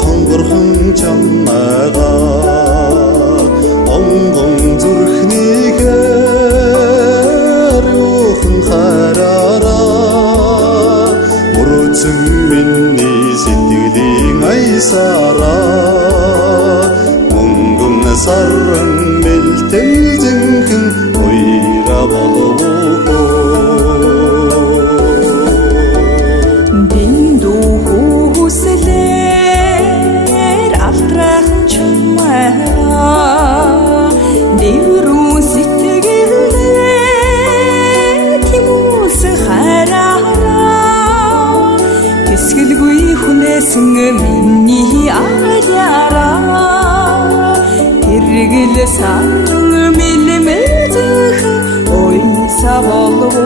хонгорхон чамайга онгон зүрхнийхэр юухан хараараа мөрөөцөн миний сэтгэлийн аясаараа мөнгөн саран мэлтэлзэнхэн уйра болов миний аялаараа тэргэл саран мэлмэлзэх ойса болов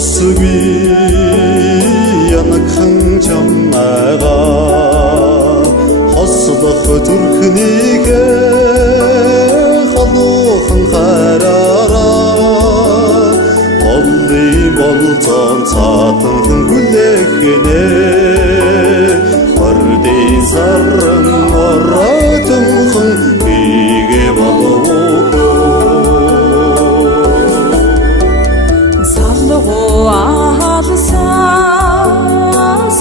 Тосби янагхан чамайга хослох зүрхнийхэ халуухан хараараа олли болцон цаатан хүлэхнэ хардын саран оратынхан бигэ болов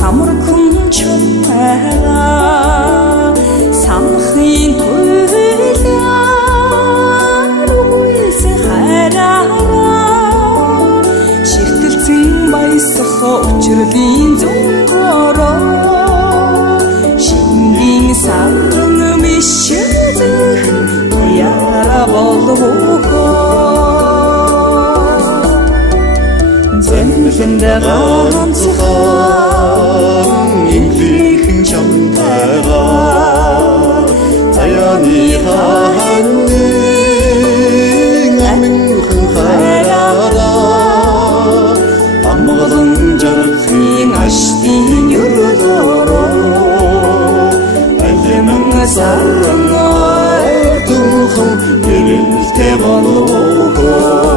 самархан чамайга самхын туйлаар үгүйсэн хараараа шигтэлцэн баясах учралын зөнгороо шингийн саран мишэлзэх яра болов Зэмлэндэ ганцхан инглихэн чамтайга заяаны ханын аминхан хараараа амгалан жарахын аштын юрдороо алэмэн саран ойртонхон гэрэлтэй болов